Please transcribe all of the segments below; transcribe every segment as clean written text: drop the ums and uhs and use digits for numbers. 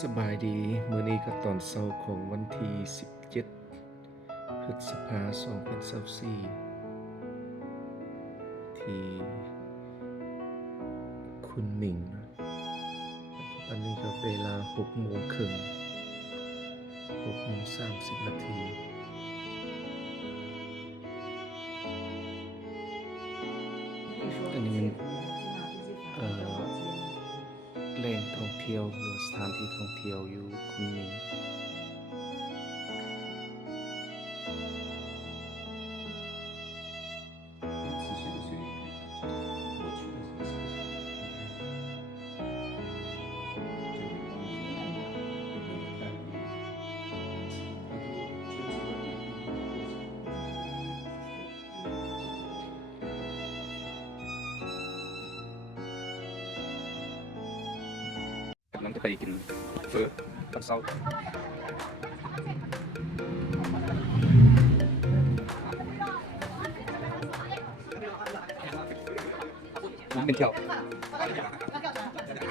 สบายดีมื้อนี้ก็ตอนเช้าของวันที่17พฤษภาคม2024ที่คุณหมิงนะอันนี้ก็เวลา6โมงครึ่ง6โมง30นาทีอันนี้มันแหล่งท่องเที่ยวหรือสถานที่ท่องเที่ยวอยู่คุณหมิงกำลังจะไปกินเฟอตอนเช้าเป็นเที่ยว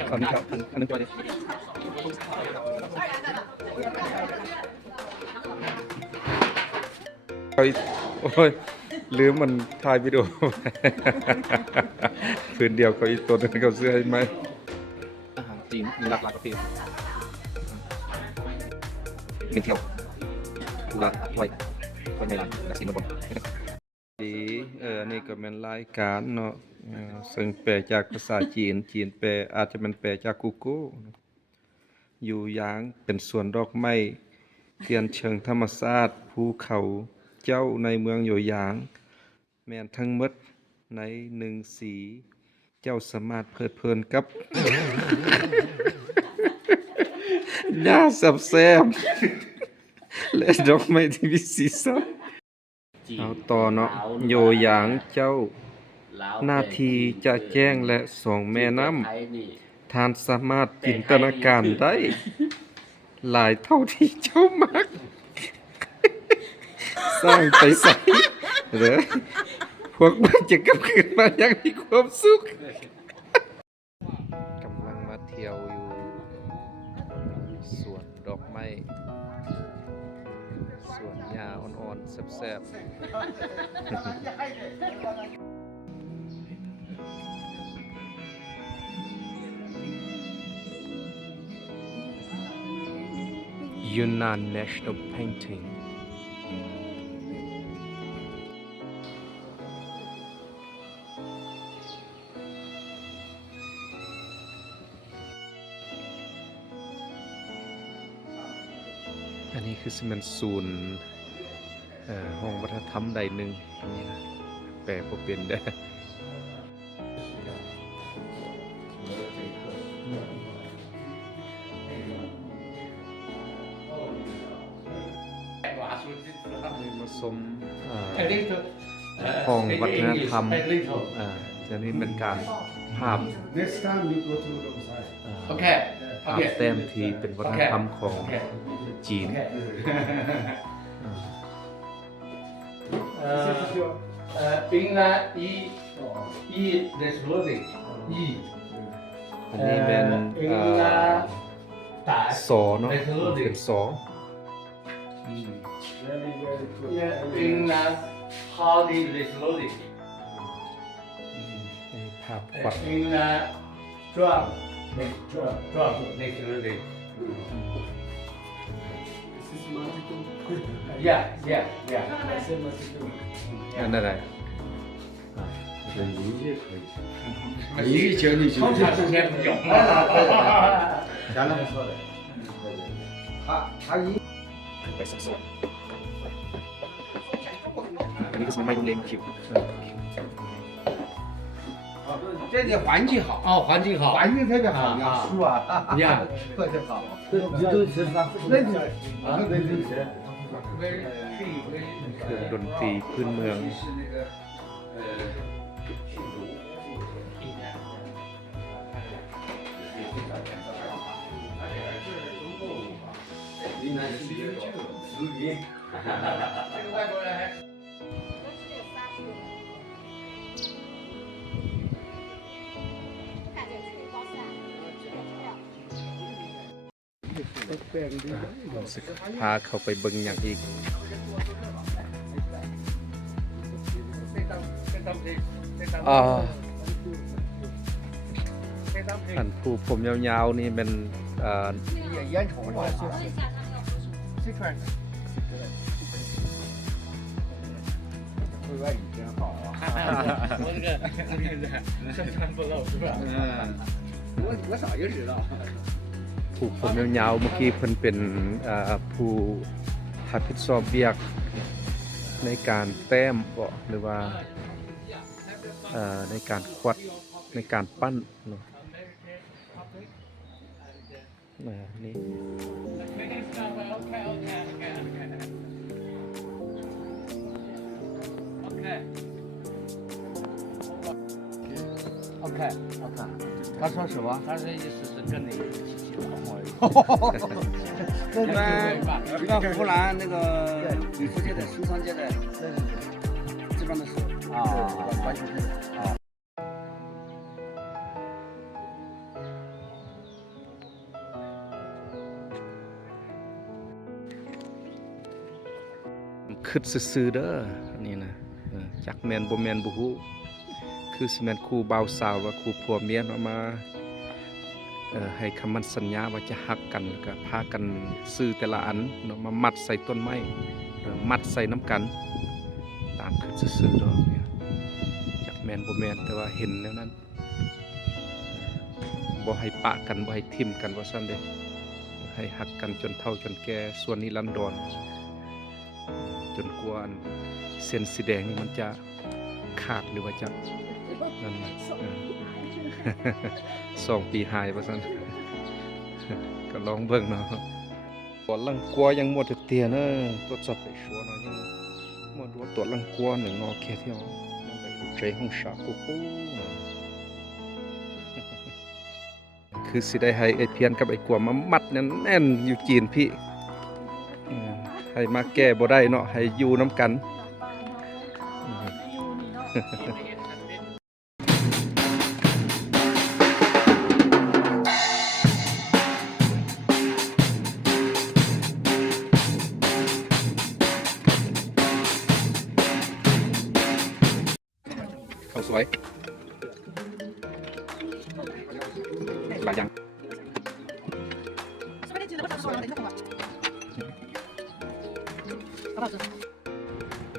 ตอนนี้ครับอันนึงตัวเดียวโอ้ยลืมมันถ่ายวิดีโอพื้นเดียวเขาอีกตัวนึงเขาเสื้อให้ไหมอาหารจีนมีหลากหลายประเภทเป็นเที่ยวร้านไว้ในร้านและสินบนดีอันนี้ก็เป็นรายการเนาะซึ่งแปลจากภาษาจีนแปลอาจจะเป็นแปลจากกูโก้อยู่อย่างเป็นสวนดอกไม้เทียนเชิงธรรมชาติภูเขาเจ้าในเมืองโยหยางแม่นทั้งหมดใน1สีเจ้าสามารถเพลิดเพลินกับ หญ้าแซ่บๆและดอกไม้ที่มีสีสันเอาต่อเนาะโยหยางเจ้าหน้าที่จะแจ้งและส่องแม่น้ำท่านสามารถจินตนาการได้หลายเท่าที่เจ้ามัก สร้างไปใส่เด้อพวกมันจะกลับคืนมาอย่างมีความสุขกำลังมาเที่ยวอยู่สวนดอกไม้สวนหญ้าอ่อนๆแซ่บๆ Yunnan National Painting อันนี้คือสิมันศูนย์ห้องวัฒนธรรมใดหนึ่งนี่นะแปลบ่เป็นเด้อมีมาสมห้องวัฒนธรรมจะนี่เป็นการภาพ Next time you go to Roadside. ภาพแต้มที่เป็นวัฒนธรรมของจีน 冰呢一的时候的一， อันนี้เป็น 冰呢打 สอเนาะเป็นสอ Very, very good. 冰呢好的的时候的， ภาพขวัญ 冰呢转转的时候的。Yeah, yeah, yeah. นั่นอะไร 一个教你就通常之前不用。讲的不错的。他一 ไปสักส่วนอันนี้ก็สมัยเรียนคิว 这里环境好，哦，环境好。环境特别好，啊树啊，呀特别好。你都吃啥？认真啊，认真吃。 เครื่องดนตรีพื้นเมือง 是那个云南是一个紫云。这个外国人还。สิพาเขาไปเบิ่งอย่างอีกอันผู้ผมยาวๆนี่เป็น烟筒了，会外语真好啊。我这个宣传不漏是吧？我早就知道。 ผู้ผมยาวๆเมื่อกี้เพิ่นเป็นผู้รับผิดชอบเวียกในการแต้มบ่หรือว่าในการควัดในการปั้นเนาะนี่ OK，他说什么？他的意思是跟你一起好好一般湖南那个女仆接待、新商接待，基本都是完全是啊。 คิดซื่อๆเด้ออันนี้นะจักแม่นบ่แม่นบ่ฮู้คือสิแม่นครูบ่าวสาวว่าครูผัวเมียเอามาให้คำมั่นสัญญาว่าจะฮักกันแล้วก็พากันซื้อแต่ละอันเนาะมามัดใส่ต้นไม้มัดใส่น้ำกันตามคิดซื่อๆดอกเนี่ยจักแม่นบ่แม่นแต่ว่าเห็นแล้วนั้นบ่ให้ปะกันบ่ให้ทิ่มกันว่าซั่นเด้ให้ฮักกันจนเฒ่าจนแก่ส่วนนิรันดรจนกว่าเส้นสีแดงนี่มันจะขาดหรือว่าจะนั่นนะ2 ปีหายว่าซั่นก็ลองเบิ่งเนาะตัวลังกัวยังหมดเตียเนอะตัวจับไปชัวเนาะยังหมดตัวลังกัวหนึ่งเนาะแค่เที่ยวยังไปใจห้องฉากปุ๊บเนาะคือสิได้ให้ไอ้เพียนกับไอ้กัวมามัดแน่นๆอยู่จีนพี่ให้มาแก้บ่ได้เนาะให้อยู่น้ำกันข้าวสวยหลายอย่าง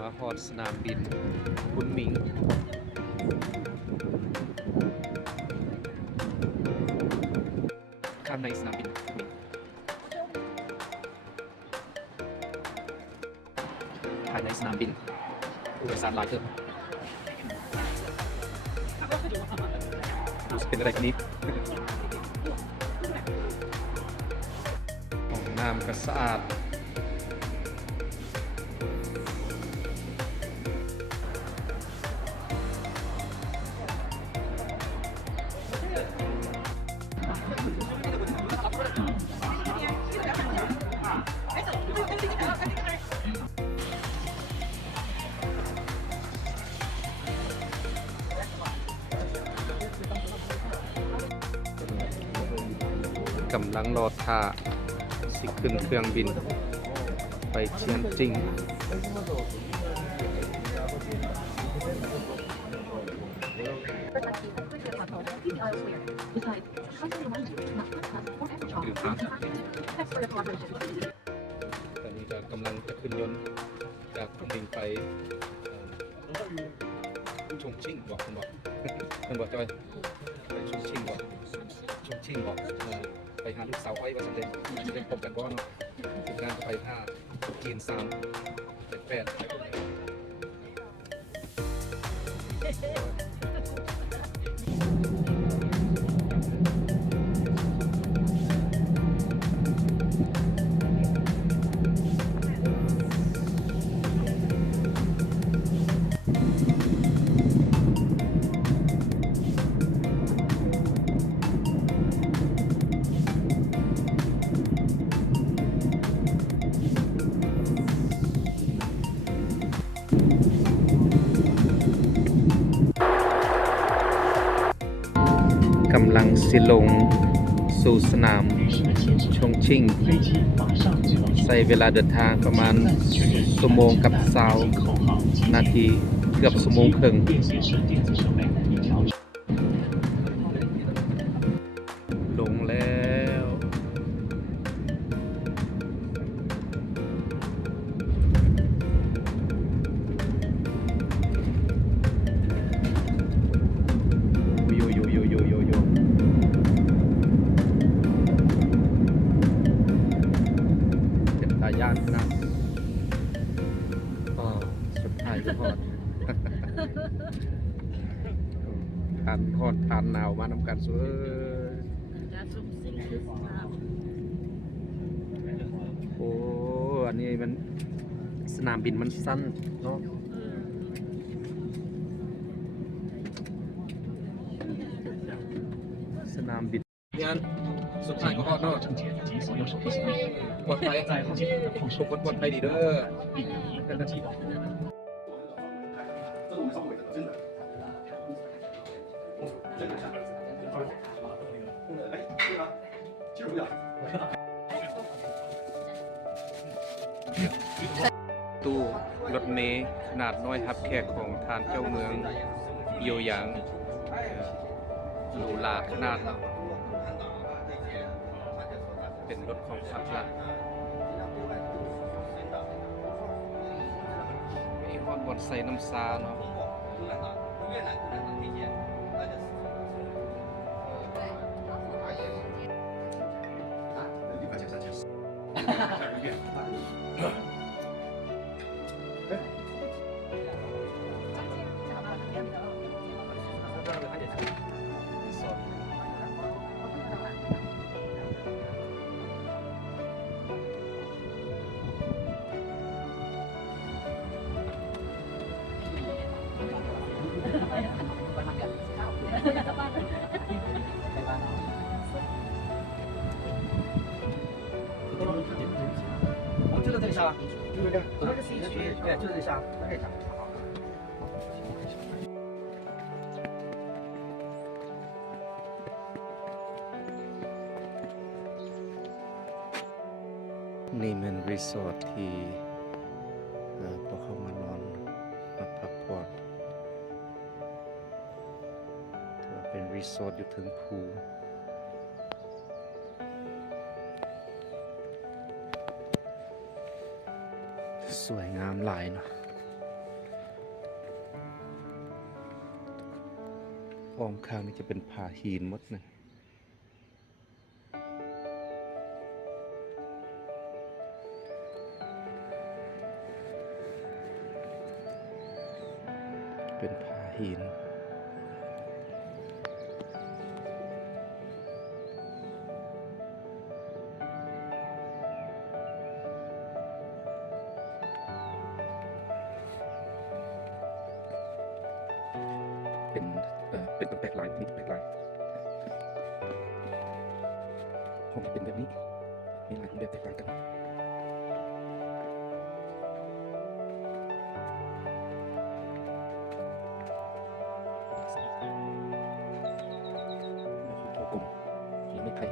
มาฮอดสนามบินคุนหมิงข้ามในสนามบินภายในสนามบินผู้โดยสารหลายเกินรู้สึกเป็นอะไรกันนี้ห้องน้ำก็สะอาดกำลังรอท่าสิขึ้นเครื่องบินไปเชียงจิงตอนนี้ก็กำลังจะขึ้นยนต์จากคุนหมิงไปชงชิ่งบอกคุณบอกคุณบอกจอยไปชงชิ่งบอกชงชิ่งบอกไปหาลูกสาวอ้อยว่าสำเร็จจะได้พบกันก่อนเนาะถึงการจะไปท่าจีน3 8กำลังสิลงสู่สนามชง ชิ่งใช้เวลาเดินทางประมาณชั่วโมงกับ20นาทีเกือบชั่วโมงครึ่งลงแล้วโยโยโยโยโยโยเป็นตาย่านนะอ๋อสุดท้ายก็พอด ทานทอดทานหนาวมานำกันสวยโอ้อันนี้มันสนามบินมันสั้นเนาะสนามบินงานสุดท้ายก็ฮอดเนาะปลอดภัยทุกคนปลอดภัยดีเด้อตู้รถเมล์ขนาดน้อยฮับแขกของทานเจ้าเมืองโยหยางหรูหราขนาดเนาะเป็นรถของพักละมีฮอดบอนไซน้ำซาเนาะ就在这里上，就是这，它是 C 区，对，就在这里上，在这里上。 นี่มันรีสอร์ทที่พวกเขามานอนมาพักผ่อนถือว่าเป็นรีสอร์ทอยู่ถึงภูสวยงามหลายเนาะอ้อมข้างนี่จะเป็นผาหินหมดเลยเป็นผาหินเป็นต้นแปลกลายนี่ต้นแปลกลายห้องจะเป็นแบบนี้มีหลายแบบแตกต่างกันโอ้โหยังไม่ไทย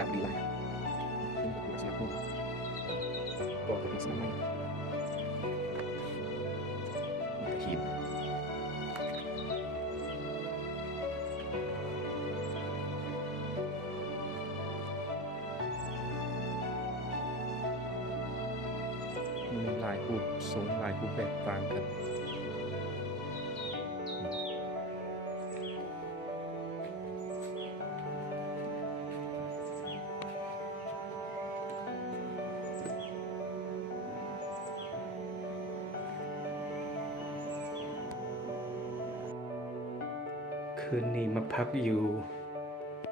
ดำดีไรนี่ก็คือลักษณะพวกก่อตัวเป็นสนามไม้มีแต่หินมีหลายรูปทรงหลายรูปแบบต่างกันคืนนี้มาพักอยู่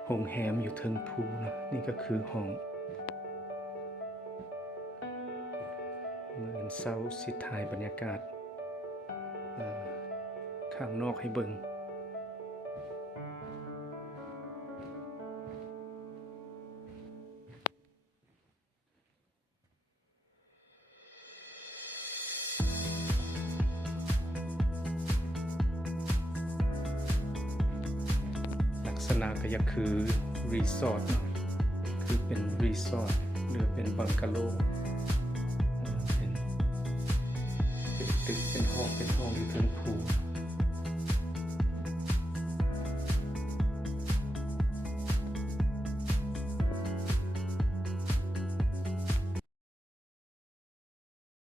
โรงแรมอยู่เทิงภูนะนี่ก็คือห้องเมื่อเช้าสิถ่ายบรรยากาศข้างนอกให้เบิ่ง ณะก็จะคือรีสอร์ทเนาะคือเป็นรีสอร์ทหรือเป็นบังกะโลเป็นตึกเป็นห้องอยู่เทิงภู